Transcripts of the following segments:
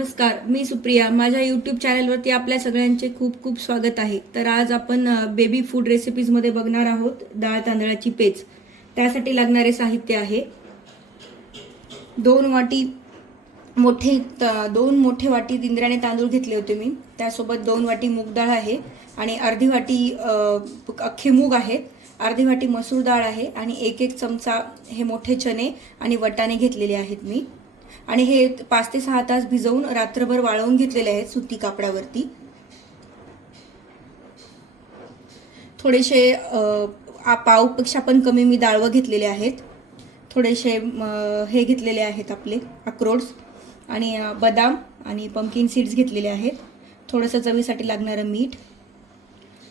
नमस्कार मी सुप्रिया. माझ्या यूट्यूब चॅनलवरती आपल्या सगळ्यांचे खूप खूप स्वागत आहे. तर आज आपण बेबी फूड रेसिपीजमध्ये बघणार आहोत डाळ तांदळाची पेज त्यासाठी लागणारे साहित्य आहे. दोन वाटी मोठे त- दोन मोठे वाटी इंद्राने तांदूळ घेतले होते मी. त्यासोबत दोन वाटी मूग डाळ आहे आणि अर्धी वाटी अख्खे मूग आहेत. अर्धी वाटी मसूर डाळ आहे आणि एक एक चमचा हे मोठे चणे आणि वटाणे घेतलेले आहेत मी. आणि हे पाच ते सहा तास भिजवून रात्रभर वाळवून घेतलेले आहेत सुती कापडावरती. थोडेसे पावपेक्षा पण कमी मी डाळवं घेतलेले आहेत. थोडेसे हे घेतलेले आहेत आपले अक्रोड्स आणि बदाम आणि पंकिन सीड्स घेतलेले आहेत. थोडंसं चवीसाठी लागणारं मीठ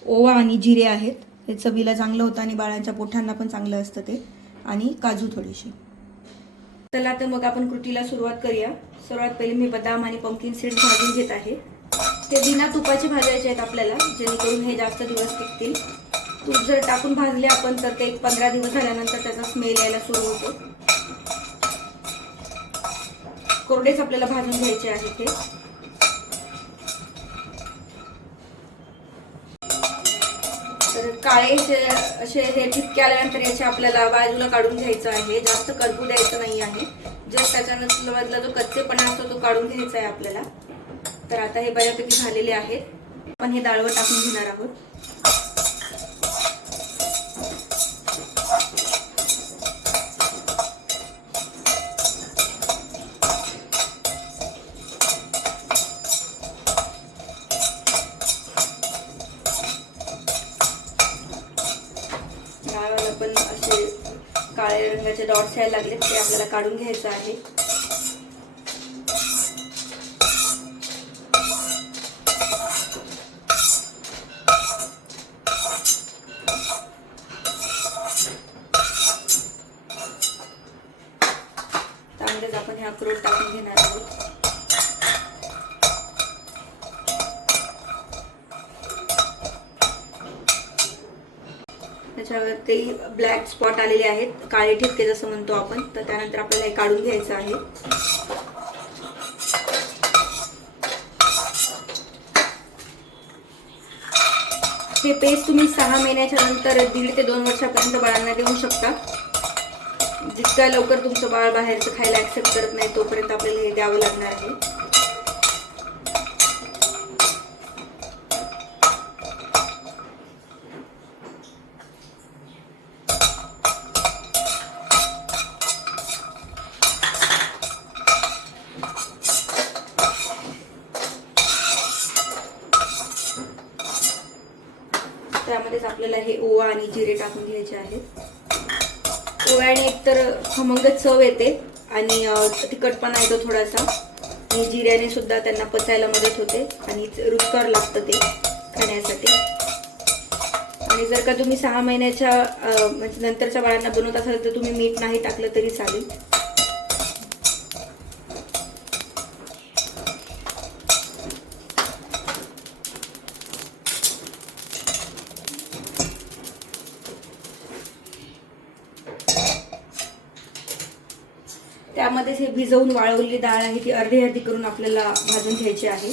ओवा आणि जिरे आहेत. हे चवीला चांगलं होतं आणि बाळांच्या पोठांना पण चांगलं असतं ते. आणि काजू थोडेसे. चला तर मग आपण कृतीला सुरुवात करूया. सर्वात पहिले मी बदाम आणि पंकिन सीड भाजून घेत आहे. ते बिना तुपाचे भाजायचे आहेत आपल्याला जेणेकरून हे जास्त दिवस टिकतील. तूप जर टाकून भाजले आपण तर ते एक पंधरा दिवस झाल्यानंतर त्याचा स्मेल यायला सुरू होतो. कोरडेच आपल्याला भाजून घ्यायचे आहे ते काळे असे हे ठिपके आल्यानंतर याचे आपल्याला बाजूला काढून घ्यायचं आहे. जास्त करपू द्यायचं नाही आहे. जस्ट त्याच्यानंतर मधला जो कच्चेपणा असतो तो काढून घ्यायचा आहे आपल्याला. तर आता हे बऱ्यापैकी झालेले आहेत. आपण हे डाळवं टाकून घेणार आहोत. डाळवाला पण असे काळ्या रंगाचे डॉट्स यायला लागले ते आपल्याला काढून घ्यायचं आहे. आपण ह्या अक्रोड टाकून घेणार आहोत. त्याच्यावरती ब्लॅक स्पॉट आलेले आहेत. काळे ठिपके जसं म्हणतो आपण तर त्यानंतर आपल्याला हे काढून घ्यायचं आहे. हे पेस्ट तुम्ही सहा महिन्याच्या नंतर दीड ते दोन वर्षापर्यंत बाळांना देऊ शकता. जितक्या लवकर तुमचं बाळ बाहेरचं खायला ऍक्सेप्ट करत नाही तोपर्यंत आपल्याला हे द्यावं लागणार आहे. त्यामध्येच आपल्याला हे ओवा आणि जिरे टाकून घ्यायचे आहेत. ओव्याने एकतर खमंग चव येते आणि तिखटपणा येतो थोडासा. आणि जिऱ्याने सुद्धा त्यांना पचायला मदत होते आणि रुचकर लागतं ते खाण्यासाठी. आणि जर का तुम्ही सहा महिन्याच्या म्हणजे नंतरच्या बाळांना बनवत असाल तर तुम्ही मीठ नाही टाकलं तरी चालेल. त्यामध्येच हे भिजवून वाळवलेली डाळ आहे ती अर्धी अर्धी करून आपल्याला भाजून घ्यायची आहे.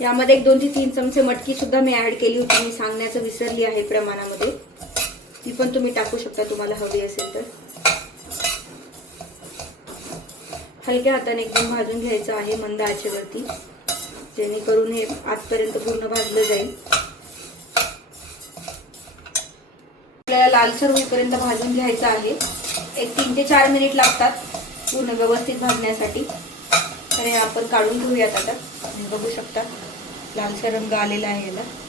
यामध्ये एक दोन ते तीन चमचे मटकी सुद्धा मी ऍड केली होती मी सांगण्याचं विसरली आहे प्रमाणामध्ये. ती पण तुम्ही टाकू शकता तुम्हाला हवी असेल तर. हलक्या हाताने एकदम भाजून घ्यायचं आहे मंद आचेवरती जेणेकरून हे आतपर्यंत पूर्ण भाजलं जाईल. आपल्याला लालसर होईपर्यंत भाजून घ्यायचं आहे. एक तीन ते चार मिनिट लागतात पूर्ण व्यवस्थित भाजण्यासाठी. तर हे आपण काढून घेऊयात आता. बघू शकता लालसर रंग आलेला आहे याला.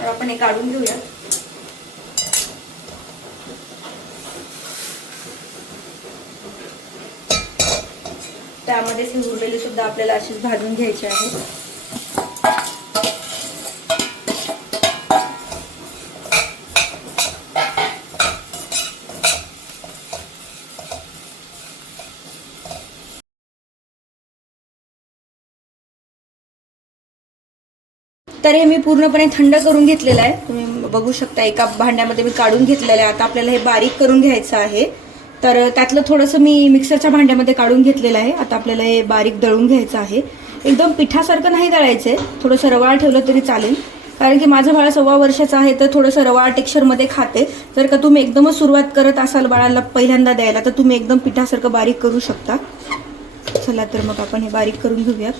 तर आपण हे काढून घेऊया. त्यामध्ये हे सुद्धा आपल्याला अशीच भाजून घ्यायची आहे. तर हे मी पूर्णपणे थंड करून घेतलेलं आहे. तुम्ही बघू शकता एका भांड्यामध्ये मी काढून घेतलेलं आहे. आता आपल्याला हे बारीक करून घ्यायचं आहे. तर त्यातलं थोडंसं मी मिक्सरच्या भांड्यामध्ये काढून घेतलेलं आहे. आता आपल्याला हे बारीक दळून घ्यायचं आहे. एकदम पिठासारखं नाही दळायचं आहे थोडंसं रवाळ ठेवलं तरी चालेल. कारण की माझं बाळ सव्वा वर्षाचं आहे तर थोडंसं रवाळ टेक्स्चरमध्ये खाते. जर का तुम्ही एकदमच सुरुवात करत असाल बाळाला पहिल्यांदा द्यायला तर तुम्ही एकदम पिठासारखं बारीक करू शकता. चला तर मग आपण हे बारीक करून घेऊयात.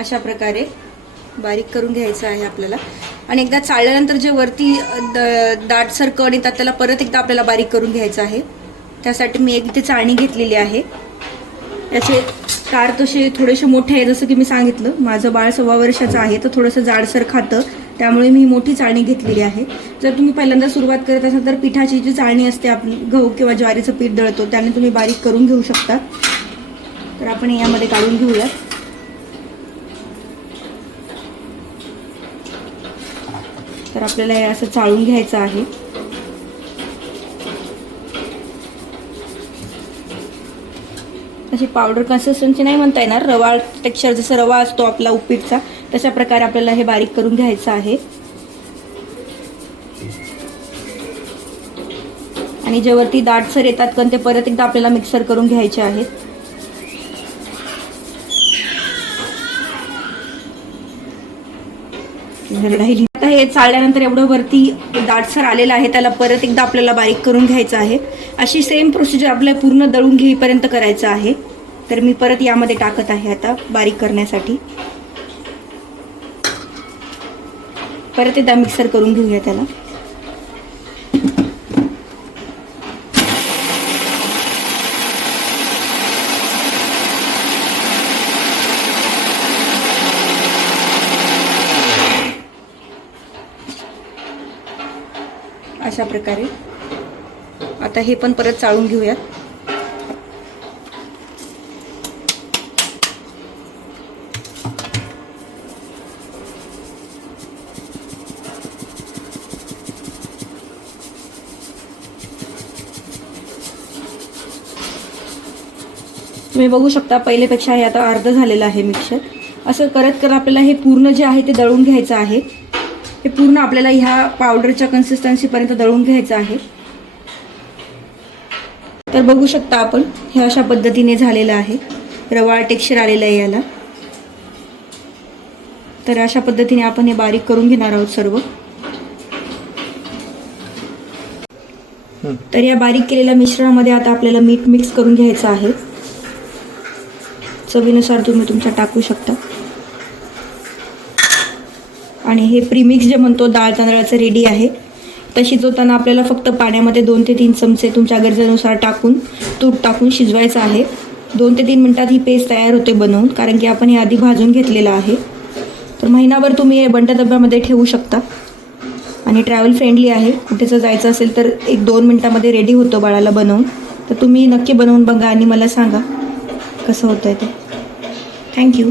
अशा प्रकारे बारीक करून घ्यायचं आहे आपल्याला. आणि एकदा चाळल्यानंतर जे वरती द दाटसर कण येतात त्याला परत एकदा आपल्याला बारीक करून घ्यायचं आहे. त्यासाठी मी एक इथे चाळणी घेतलेली आहे. याचे तार तसे थोडेसे मोठे आहे जसं की मी सांगितलं. माझं बाळ सव्वा वर्षाचं आहे तर थोडंसं जाडसर खातं. त्यामुळे मी मोठी चाळणी घेतलेली आहे. जर तुम्ही पहिल्यांदा सुरुवात करत असाल तर पिठाची जी चाळणी असते आपली गहू किंवा ज्वारीचं पीठ दळतो त्याने तुम्ही बारीक करून घेऊ शकता. तर आपण यामध्ये काढून घेऊयात. तर आपल्याला हे असं चाळून घ्यायचं आहे. अशी पावडर कन्सिस्टन्सी नाही म्हणता येणार. रवा टेक्स्चर जसं रवा असतो आपला उपीटचा तशा प्रकारे आपल्याला हे बारीक करून घ्यायचं आहे. आणि जे वरती दाटसर येतात पण ते परत एकदा आपल्याला मिक्सर करून घ्यायचे आहेत. राहिली. हे चाळल्यानंतर एवढं वरती दाटसर आलेलं आहे त्याला परत एकदा आपल्याला बारीक करून घ्यायचं आहे. अशी सेम प्रोसिजर आपल्याला पूर्ण दळून घेईपर्यंत करायचं आहे. तर मी परत यामध्ये टाकत आहे आता बारीक करण्यासाठी. परत एकदा मिक्सर करून घेऊया त्याला. अशा प्रकारे आता हे पण परत चाळून घेऊयात. तुम्ही बघू शकता पहिलेपेक्षा हे आता अर्ध झालेलं आहे मिक्सर. असं करत करत आपल्याला हे पूर्ण जे आहे ते दळून घ्यायचं आहे. हे पूर्ण आपल्याला ह्या पावडरच्या कन्सिस्टन्सीपर्यंत दळून घ्यायचं आहे. तर बघू शकता आपण हे अशा पद्धतीने झालेलं आहे. रवाळ टेक्स्चर आलेलं आहे याला. तर अशा पद्धतीने आपण हे बारीक करून घेणार आहोत सर्व. तर या बारीक केलेल्या मिश्रणामध्ये आता आपल्याला मीठ मिक्स करून घ्यायचं आहे. चवीनुसार तुम्ही तुमच्या टाकू शकता. आणि हे प्रीमिक्स जे म्हणतो डाळ तांदळाचं रेडी आहे. तर शिजवताना आपल्याला फक्त पाण्यामध्ये दोन ते तीन चमचे तुमच्या गरजेनुसार टाकून तूप टाकून शिजवायचं आहे. दोन ते तीन मिनटात ही पेस्ट तयार होते बनवून कारण की आपण हे आधी भाजून घेतलेलं आहे. तर महिनाभर तुम्ही हे बंट डब्यामध्ये ठेवू शकता. आणि ट्रॅव्हल फ्रेंडली आहे. कुठेचं जायचं असेल तर एक दोन मिनटामध्ये रेडी होतं बाळाला बनवून. तर तुम्ही नक्की बनवून बघा आणि मला सांगा कसं होतं आहे ते थँक्यू